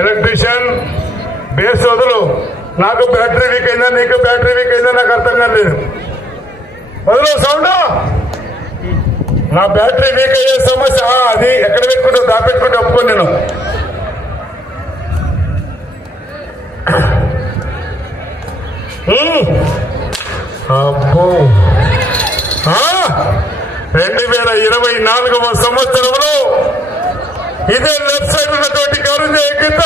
Electrician base వదులు. నాకు battery weak అయిందా, నీకు బ్యాటరీ వీక్ అయిందా నాకు అర్థం కాలేదు. వదులు సౌండ్. నా బ్యాటరీ వీక్ అయ్యే సమస్య అది ఎక్కడ పెట్టుకుంటావు, దాపెట్టుకుంటే ఒప్పుకోను నేను. అబ్బో 2024వ సంవత్సరంలో ఇదే లెఫ్ట్ సైడ్ ఉన్నటువంటి కరుణ గీత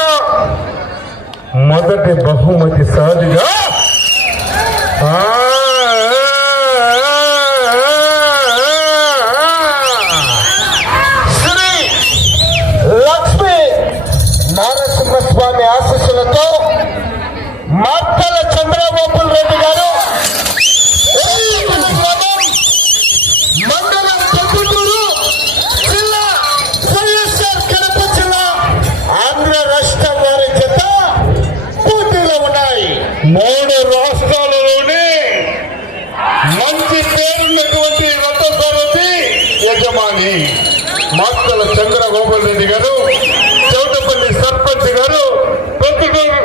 మొదటి బహుమతి సాధిగా శ్రీ లక్ష్మీ నరసింహస్వామి ఆశీస్సులతో మార్తల చంద్రబాబు రెడ్డి గారు మండలం పొద్దుటూరు జిల్లా వైఎస్ఆర్ కడప జిల్లా ఆంధ్ర రాష్ట్రం వారి చేత పోటీలో ఉన్నాయి. 3 రాష్ట్రాలలోనే మంచి పేరున్నటువంటి రథసారథి యజమాని మార్తల చంద్రబాబు రెడ్డి గారు, చౌటపల్లి సర్పంచ్ గారు పొద్దుటూరు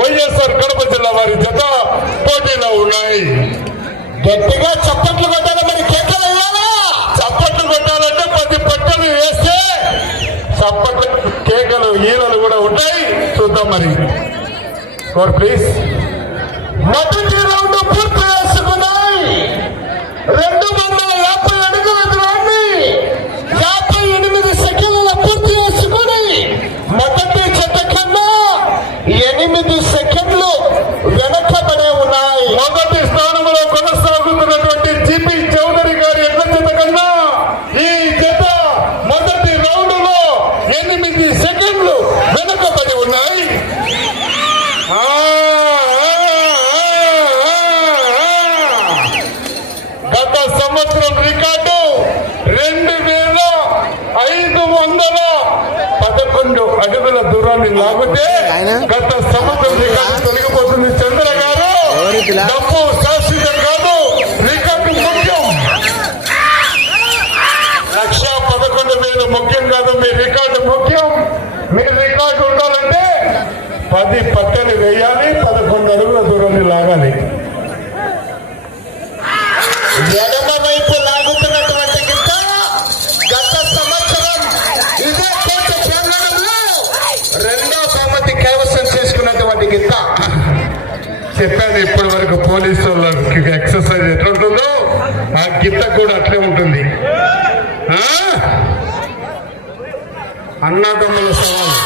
వైఎస్ఆర్ కడప జిల్లా వారి చేత పోటీలో ఉన్నాయి. గట్టిగా చప్పట్లు కొట్టాలి, మరి కేకలు వేయాలా? చప్పట్లు కొట్టాలంటే 10 పట్టలు వేస్తే చప్పట్లు కేకలు ఈలలు కూడా ఉంటాయి. చూద్దాం మరి. ప్లీజ్. మొదటి రౌండ్ పూర్తి చేసుకున్నాయి. 250 అడుగుల దూరాన్ని 58 సెకండ్ల పూర్తి చేసుకుని మొదటి జత కన్నా 8 సెకండ్లు వెనకబడే ఉన్నాయి. మొదటి స్థానంలో కొనసాగుతున్నటువంటి జిపి చౌదరి గారి ఎడ్ల జత కన్నా ఈ జత మొదటి రౌండ్ లో 8 సెకండ్లు వెనకబడి ఉన్నాయి. గత సంవత్సరం రికార్డు 2511 అడుగుల దూరాన్ని లాగితే గత సంవత్సరం రికార్డు తొలగిపోతుంది. చంద్ర గారు డబ్బు శాశ్వతం కాదు, రికార్డు ముఖ్యం. 1,11,000 ముఖ్యం కాదు, మీ రికార్డు ముఖ్యం. మీ రికార్డు ఉండాలంటే 10 పట్టలు వేయాలి, 11 అడుగుల దూరాన్ని లాగాలి. ఎడమ వైపు లాగుతున్నటువంటి గిత్త గత సంవత్సరం ఇదే కోట కేంద్రంలో 2వ బహుమతి కైవసం చేసుకున్నటువంటి గిత్త. చెప్పాను ఇప్పటి వరకు పోలీసు వాళ్ళకి ఎక్సర్సైజ్ ఎట్లా ఉంటుందో ఆ గిత్త కూడా అట్లే ఉంటుంది. అన్నదమ్ముల సవాలు.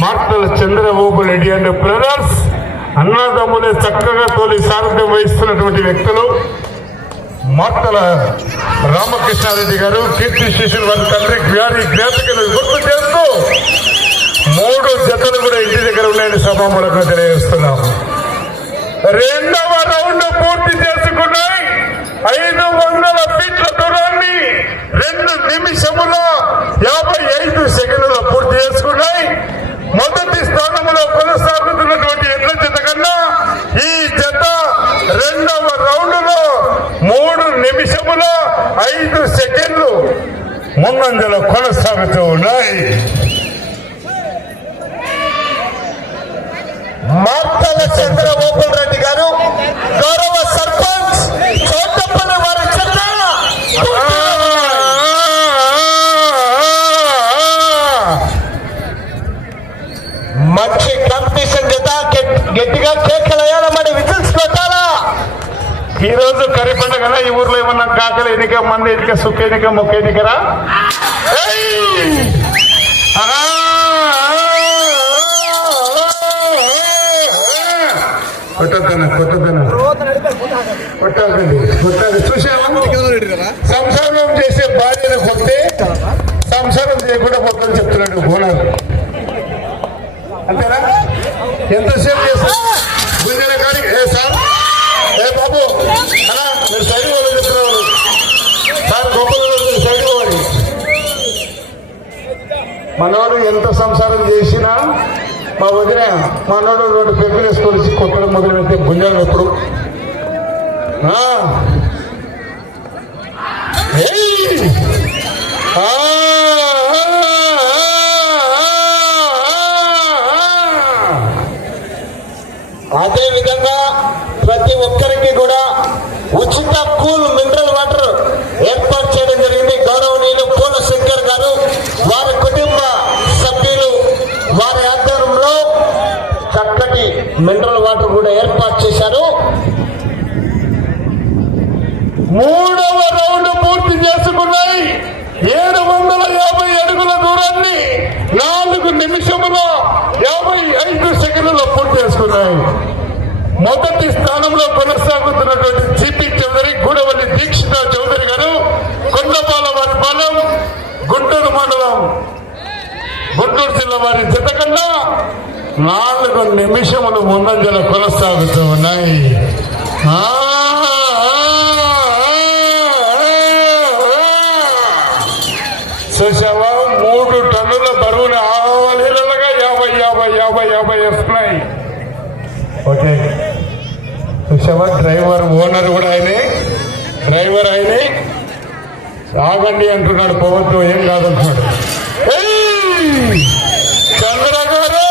మార్తల చంద్రబాబు రెడ్డి అండ్ బ్రదర్స్ అన్నదమ్ములే చక్కగా తోలి సారథ్యం వహిస్తున్నటువంటి వ్యక్తులు. మార్తల రామకృష్ణారెడ్డి గారు కీర్తి శేషన్ వారి తండ్రి వ్యాధి జ్ఞాపికలు గుర్తు చేస్తూ 3 జతలు కూడా ఇంటి దగ్గర ఉన్నాయని సభాముఖంగా తెలియజేస్తున్నాం. 2వ రౌండ్ పూర్తి చేసుకున్నాయి. 500 ఫీట్ల దూరాన్ని 2 నిమిషముల 55 సెకండ్ల పూర్తి చేసుకున్నాయి. మొదటి స్థానంలో కొనసాగుతున్నటువంటి ఎడ్ల జత కన్నా ఈ జత 2వ రౌండ్ లో 3 నిమిషముల 5 సెకండ్లు ముందంజలో కొనసాగుతూ ఉన్నాయి. మార్తల చంద్రబాబు రెడ్డి గారు గౌరవ సర్పంచ్ చోటపల్లి వారి చెత్త మంచి కాంపిటీషన్ చేత గట్టిగా కేకలేయాలా, మరి విజిల్స్ కొట్టాలా? ఈ రోజు కరి పండుగ కదా, ఈ ఊర్లో ఏమన్నా కాకలు ఎన్నిక, మంది ఎన్నిక, సుక్క ఎన్నిక, మొక్క ఎన్నికరా? కొట్టద్దండి చూసావా? సంసారం చేసే భార్యను కొట్టే సంసారం చేయకుండా మొత్తం చెప్తున్నాడు ఓనర్. అంతేనా? ఎంతసేపు చేస్తారు గుంజన కానీ సార్ బాబు అలా మీరు సైడ్ వాళ్ళు చెప్తున్నారు సార్, గొప్ప సైడ్ వాళ్ళు. మనవాడు ఎంత సంసారం చేసినా మా వదిన మనోడు 2 పెగ్గులు వేసుకొని కొట్టడం మొదలు పెడితే గుంజాలు ఎప్పుడు ఆ. ఏయ్! ఆ, ఆ, అదే విధంగా ప్రతి ఒక్కరికి కూడా ఉచిత కూల్ మినరల్ వాటర్ ఏర్పాటు చేయడం జరిగింది. గౌరవనీయులు పూల శంకర్ గారు వారి కుటుంబ సభ్యులు వారి ఆధ్వర్యంలో చక్కటి మినరల్ వాటర్ కూడా ఏర్పాటు చేశారు. మూడవ రౌండ్ పూర్తి చేసుకున్నాయి. 750 అడుగుల దూరాన్ని 4 నిమిషముల 55 సెకండ్లలో పూర్తి చేసుకున్నాయి. మొదటి స్థానంలో కొనసాగుతున్నటువంటి జీపీ చౌదరి, గూడవల్లి దీక్షిత చౌదరి గారు, కొండపాల వారి పాలెం, గుంటూరు మండలం, గుంటూరు జిల్లా వారి జత కన్నా 4 నిమిషములు ముందంజల కొనసాగుతూ ఉన్నాయి. చూసావా, 3 టన్నుల బరువుని ఆవలీలగా 50 వేస్తున్నాయి. ఓకే, చూసావా, డ్రైవర్ ఓనర్ కూడా ఆయనే, డ్రైవర్ ఆయనే. ఆగండి అంటున్నాడు, పోవద్దు, ఏం కాదంటున్నాడు. చంద్ర గారు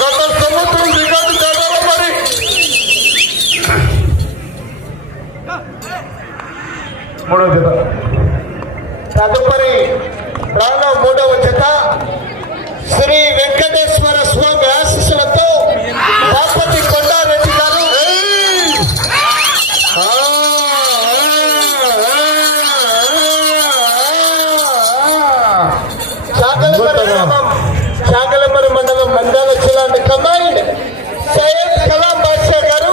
గత సంవత్సరం రికార్డు చేయాలి మరి. మూడో జత తదుపరి రాను మూడవ జత శ్రీ వెంకటేశ్వర స్వామి ఆశీస్సులతో బాపతి కొండారెడ్డి గారు చాగలమరి మండలం నంద్యాల జిల్లా కమాండ్ సయ్యద్ కలాం బాద్షా గారు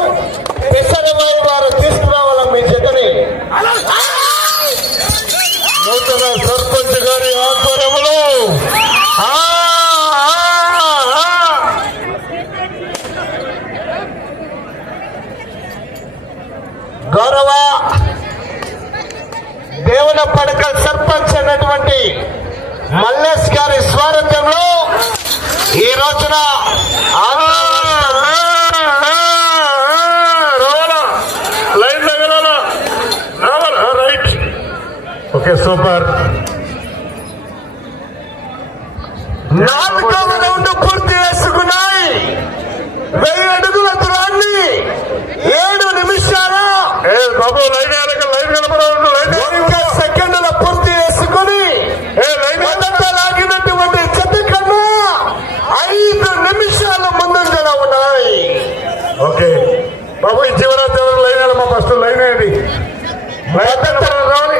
పెసరవాయి వారు తీసుకురావాల మీ జతని. నూతన సర్పంచ్ గారి ఆధ్వర్యంలో గౌరవ దేవుల పడకల్ సర్పంచ్ అయినటువంటి మల్లేష్ గారి స్వాగతంలో ఈ రోజున లైన్ తగలాలా, రైట్. Okay, super. 4వ రౌండ్ పూర్తి చేసుకున్నాయి. 1000 అడుగుల దూరాన్ని 7 నిమిషాల బాబు లైన్ లైన్ కనపడదు, లైన్ 1 సెకండ్ల పూర్తి చేసుకుని మొదట లాగినటువంటి జత కన్నా 5 నిమిషాల ముందంజలో ఉన్నాయి. ఓకే బాబు, ఈ చివరి లైన్ మా ఫస్ట్ లైన్ ఏది రావాలి.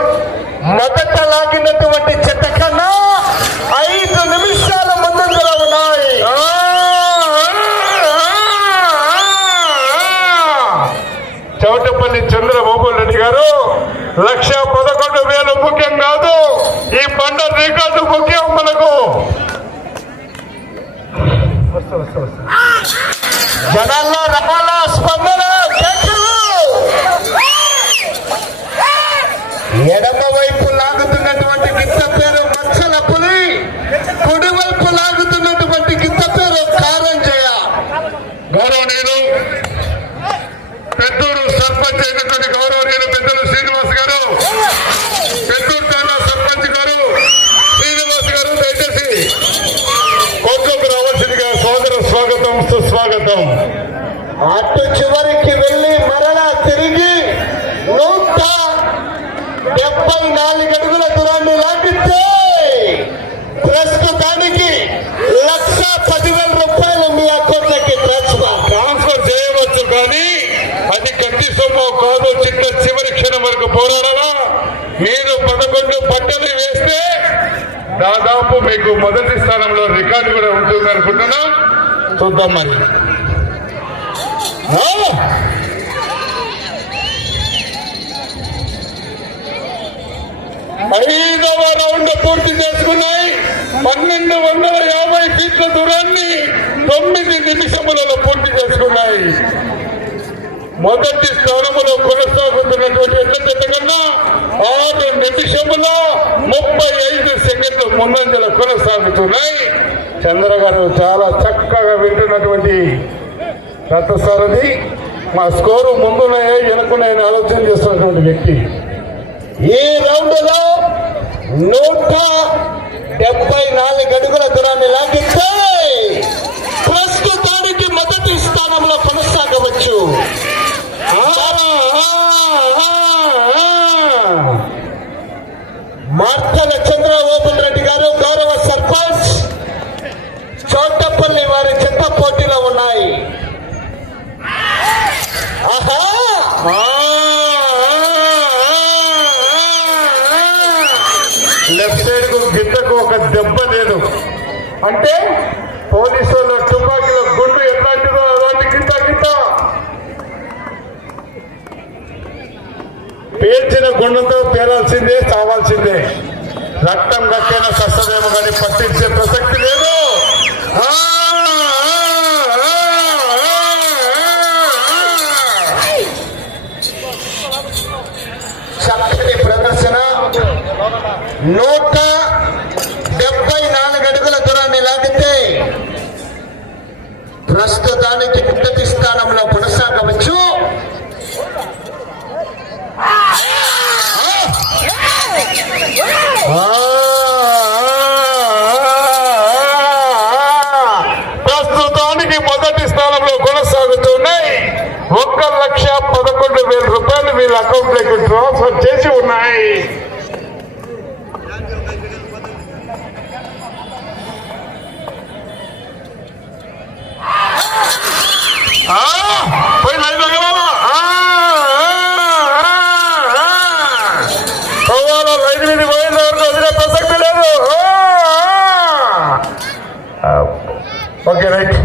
మొదట లాగినటువంటి జత కన్నా 5 నిమిషాల ముందంజలో ఉన్నాయి. చౌటపల్లి చంద్రబాబు రెడ్డి గారు, 1,11,000 ముఖ్యం కాదు, ఈ బండ రికార్డు ముఖ్యం మనకు. జనాల్లో రకాల స్పందన కేకలు. ఎడమ వైపు లాగుతున్నటువంటి గిత్త పేరు మచ్చల పులి, కుడి వైపు లాగుతున్నటువంటి గిత్త పేరు కారంజయ. గౌరవనీయులు పెద్దూరు సర్పంచ్ అయినటువంటి గౌరవనీయులు పెద్దలు శ్రీనివాస్ గారు, పెద్దూరు తాండా సర్పంచ్ గారు శ్రీనివాస్ గారు, దయచేసి కోర్టుకు రావాల్సిందిగా స్వాగతం సుస్వాగతం. అటు చివరికి వెళ్లి మరలా తిరిగి 174 అడుగుల దూరాన్ని లాగితే ప్రస్తుతానికి 1,10,000 రూపాయలు మీ అకౌంట్లకి ట్రాన్స్ఫర్ చేయవచ్చు, కానీ అది కత్తి సొమ్ము కాదు. చివరి క్షణం వరకు పోరాడాలా. మీరు 11 బట్టలు వేస్తే దాదాపు మీకు మొదటి స్థానంలో రికార్డు కూడా ఉంటుంది అనుకుంటున్నా. చూద్దాం మరి. 5వ రౌండ్ పూర్తి చేసుకున్నాయి. 1,250 ఫీట్ల దూరాన్ని 9 నిమిషములలో పూర్తి చేసుకున్నాయి. మొదటి స్థానంలో కొనసాగుతున్నటువంటి ఎట్ల జత కన్నా 6 నిమిషముల 35 సెకండ్లు ముందంజల కొనసాగుతున్నాయి. చంద్ర గారు చాలా చక్కగా వింటున్నటువంటి రథసారథి మా స్కోరు ముందున్నాయో వెనుకున్నాయని ఆలోచన చేస్తున్నటువంటి వ్యక్తి. ఈ రౌండ్ లో 174 అడుగుల దూరాన్ని లాగితే ప్రస్తుతానికి మొదటి స్థానంలో కొనసాగవచ్చు. మార్తల చంద్ర ఓపెన్ రెడ్డి గారు గౌరవ సర్పంచ్ చౌటపల్లి వారి చెత్త పోటీలో ఉన్నాయి. ఆహా లెఫ్ట్ సైడ్ కు గిట్టకు ఒక దెబ్బ లేదు అంటే పోలీసు వాళ్ళ తుపాకీలో గుండు ఎట్లాంటిదో అలాంటి గిట్ట గిట్ట పేల్చిన గుండంతో పేరాల్సిందే, చావాల్సిందే. రక్తం గక్కైనా కష్టమేమో కానీ పట్టించే ప్రసక్తి లేదు. చక్కటి ప్రదర్శన. 174 అడుగుల దూరాన్ని లాగితే ప్రస్తుతానికి మొదటి స్థానంలో కొనసాగవచ్చు. ప్రస్తుతానికి మొదటి స్థానంలో కొనసాగుతున్నాయి. 1,11,000 రూపాయలు వీళ్ళ అకౌంట్ లోకి ట్రాన్స్ఫర్ చేసి ఉన్నాయి. పోయి లైన్ లైన్ మీద పోయిన వరకు వదిలే ప్రసక్తి లేదు. Okay right.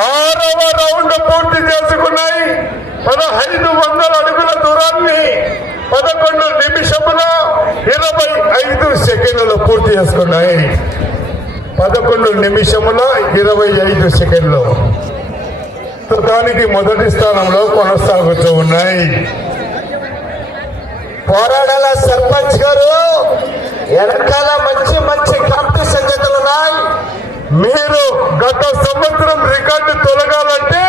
6వ రౌండ్ పూర్తి చేసుకున్నాయి. 1500 అడుగుల దూరాన్ని 11 నిమిషముల 25 సెకండ్లలో పూర్తి చేసుకున్నాయి. 11 నిమిషముల 25 సెకండ్లు దానికి మొదటి స్థానంలో కొనసాగుతూ ఉన్నాయి. పోరాడాల సర్పంచ్ గారు వెనకాల మంచి మంచి కాంపిటీషన్ జతలు ఉన్నాయి. మీరు గత సంవత్సరం రికార్డు తొలగాలంటే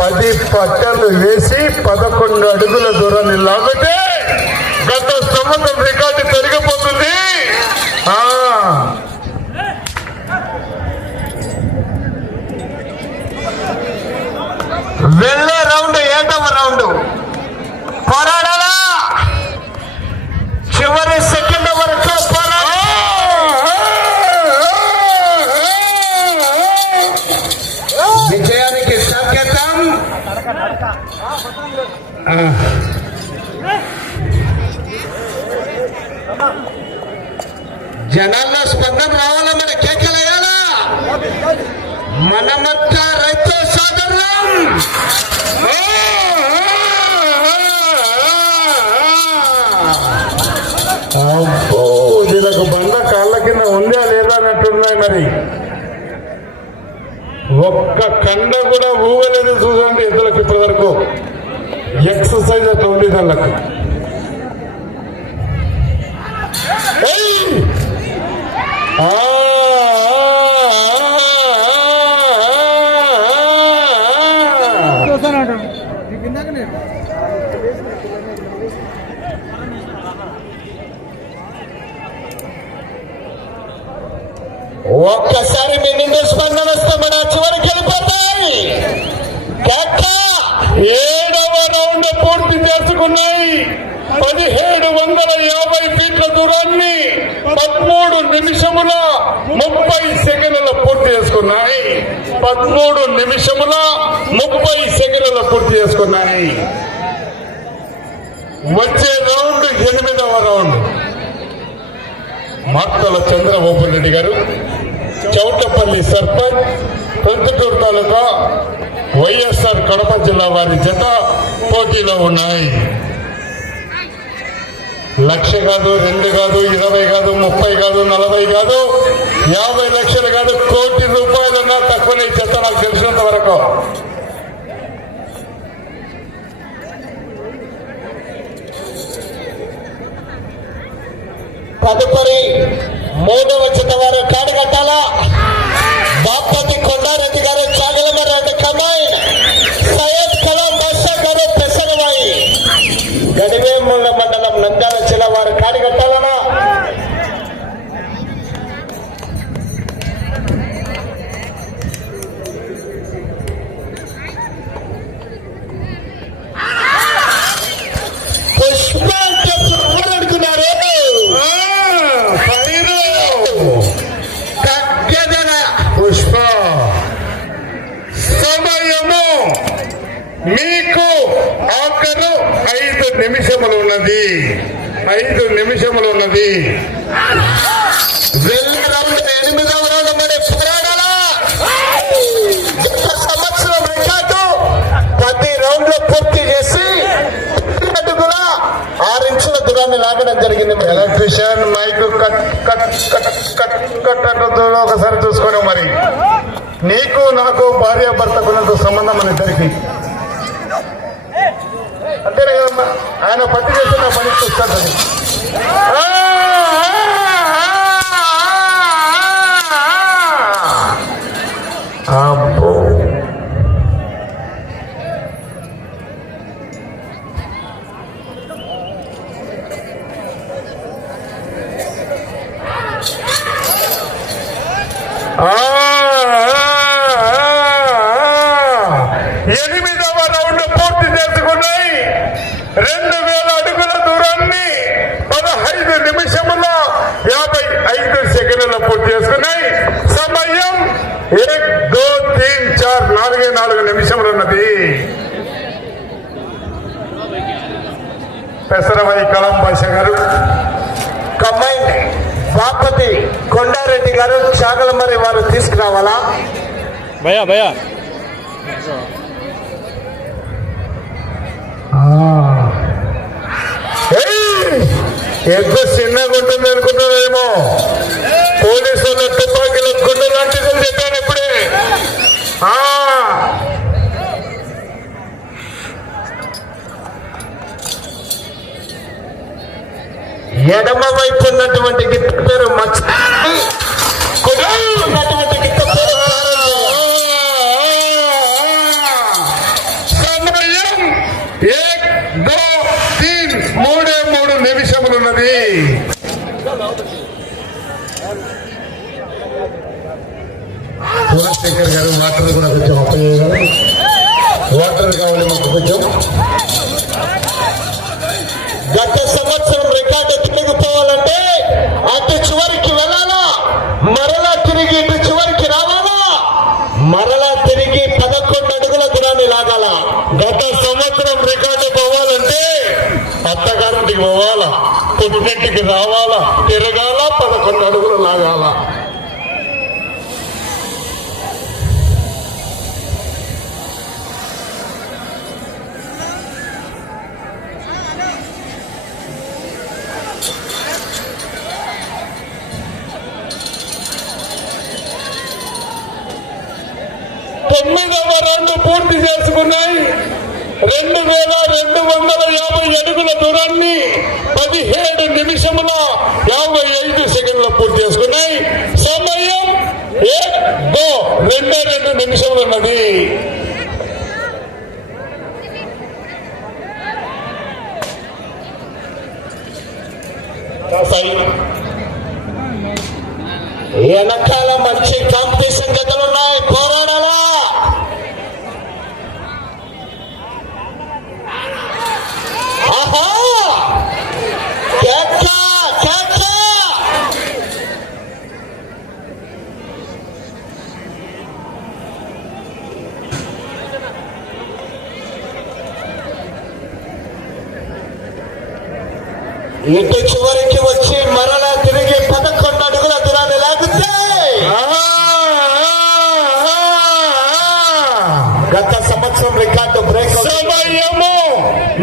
10 పట్టలు వేసి 11 అడుగుల దూరాన్ని లాగితే గత సంవత్సరం రికార్డు తొలగిపోతుంది. వెళ్ళే రౌండ్ 7వ రౌండ్. పోరాడాలా చివరి సెకండ్ వరకు విజయానికి సంకేతం. జనాల్లో స్పందన రావాలా, మన కేకలు వేయాలా. మనమంతా రైతు సోదరులం. వీళ్ళకు బంద కాళ్ళ కింద ఉందా లేదా అన్నట్టున్నాయి. మరి ఒక్క కండ కూడా ఊగలేదు చూడండి ఎద్దులకు ఇప్పటి వరకు. ఎక్సర్సైజ్ అట్లా ఉంది దానికి. ఒక్కసారి మీ నిండు స్పందన వస్తే మన చివరికి వెళ్ళిపోతాయి. 7వ రౌండ్ పూర్తి చేసుకున్నాయి. 1750 ఫీట్ల దూరాన్ని 13 నిమిషముల 30 సెకండ్లలో పూర్తి చేసుకున్నాయి. 13 నిమిషముల 30 సెకండ్లలో పూర్తి చేసుకున్నాయి. వచ్చే రౌండ్ 8వ రౌండ్. మార్తల చంద్ర ఓపెన్ రెడ్డి గారు చౌటపల్లి సర్పంచ్, ప్రొద్దుటూరు తాలూకా, వైఎస్ఆర్ కడప జిల్లా వారి జత పోటీలో ఉన్నాయి. 1,00,000 కాదు, 2 కాదు, 20 కాదు, 30 కాదు, 40 కాదు, 50 లక్షలు కాదు, 1 కోటి రూపాయలన్నా తక్కువనే జత నాకు తెలిసినంత వరకు. తదుపరి 3వ జత వారు కాడు కట్టాలా. బాపతి కొండారెడ్డి గారు చాగలమర్రెడ్డి కమాయి సయ్యద్ కలాం బాషా గారు పెసరవాయి గడివేముల మండలం నంద్యాల జిల్లా వారు కాడిగట్టాలనా పుష్ప అనుకున్నారు పుష్ప సమయము మీకు ఆఖరు 5 నిమిషములు ఉన్నది. 5 నిమిషములు ఉన్నది. వెళ్ళి రౌండ్ 8వ రౌండ్ మరి పోరాడాలా సంవత్సరం రికార్డు 10 రౌండ్లు పూర్తి చేసి కూడా 6 ఇంచుల దూరాన్ని లాగడం జరిగింది. Electrician mic cut cut cut cut cut అంటూ ఒకసారి చూసుకోండి. మరి నీకు నాకు భార్య భర్తకున్నంత సంబంధం మన ఇద్దరికి అంతేనే కదమ్మా. ఆయన పట్టి చేస్తే నా పని చూస్తాడు. అబ్బో ఎనిమిదవ రౌండ్ పూర్తి చేసుకున్నాయి. 2000 అడుగుల దూరాన్ని 15 నిమిషముల 55 సెకండ్ల పూర్తి చేసుకున్నాయి. సమయం 1 2 3 4 4 నిమిషములు ఉన్నది. పెసరవాయి కలాం బాషా గారు కంబైన్ బాపతి కొండారెడ్డి గారు చాగలమర్రి వారు తీసుకురావాలా భయా భయా ఎక్కువ చిన్నగా ఉంటుంది అనుకుంటున్నారేమో. పోలీసులు తుపాకీల గుండు లాంటిది చెప్పాను ఇప్పుడే. ఎడమ వైపు ఉన్నటువంటి గిత్త పేరు మచ్చ కుడి ఉన్నటువంటి గిత్త పేరు సమయం 1 2 3 3 నిమిషములు ఉన్నది. చంద్రశేఖర్ గారు వాటర్ కూడా కొంచెం అప్పయ్యారు. వాటర్ కావాలి మాకు కొంచెం. గత సంవత్సరం రికార్డు తిరిగిపోవాలంటే అటు చివరికి వెళ్ళాలా, మరలా తిరిగి ఇటు చివరికి రావాలా, మరలా తిరిగి 11 అడుగుల దూరాన్ని లాగాల. గత సంవత్సరం రికార్డు పోవాలంటే అత్తగారింటికి పోవాలా, పుట్టింటికి రావాలా, తిరగాల, 11 అడుగులు లాగాల. తొమ్మిదవ రౌండ్ పూర్తి చేసుకున్నాయి. 2250 అడుగుల దూరాన్ని 17 నిమిషముల 55 సెకండ్ల పూర్తి చేసుకున్నాయి. సమయం 2 నిమిషములు ఉన్నది. వెనకాల మంచి కాంపిటీషన్ గదులు ఉన్నాయి, పోరాడాలా. ఆహా కేక కేక ఇటు చివరికి వచ్చి మరలా తిరిగి 11 అడుగుల దూరాన్ని లాగితే గత సంవత్సరం రికార్డు బ్రేక్. సమయము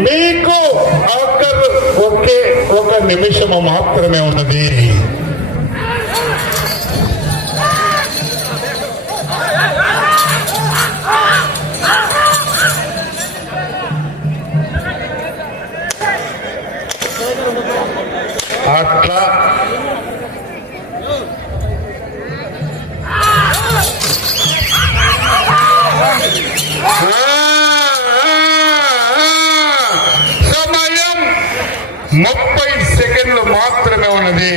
మీకు ఆఖరు ఒకే 1 నిమిషము మాత్రమే ఉన్నది. అట్లా 30 సెకండ్లు మాత్రమే ఉన్నది.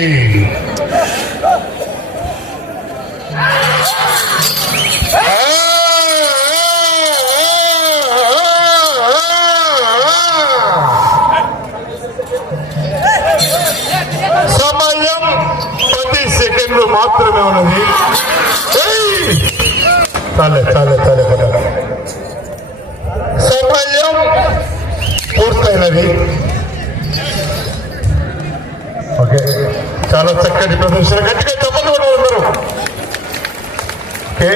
సమయం 10 సెకండ్లు మాత్రమే ఉన్నది. చాలే సమయం పూర్తయినది. ఓకే, చాలా చక్కటి ప్రదర్శన. గట్టిగా చెప్పండి అందరూ. ఓకే,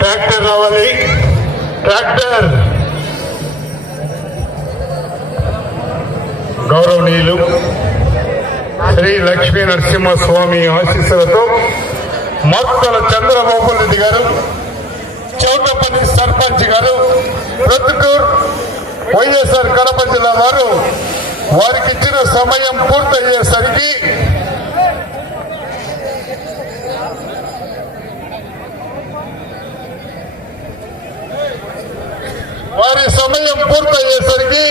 ట్రాక్టర్ రావాలి. ట్రాక్టర్ గౌరవనీయులు శ్రీ లక్ష్మీ నరసింహస్వామి ఆశీస్సులతో మత్తల చంద్రబాబు రెడ్డి గారు, చౌటపల్లి సర్పంచ్ గారు, ప్రొద్దుటూరు వైఎస్ఆర్ కడప జిల్లా వారు వారికి ఇచ్చిన సమయం పూర్తయ్యేసరికి వారి సమయం పూర్తయ్యేసరికి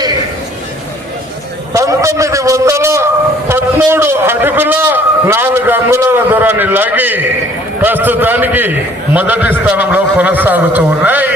1913 అడుగుల 4 అంగుళాల దూరాన్ని లాగి ప్రస్తుతానికి మొదటి స్థానంలో కొనసాగుతూ ఉన్నాయి.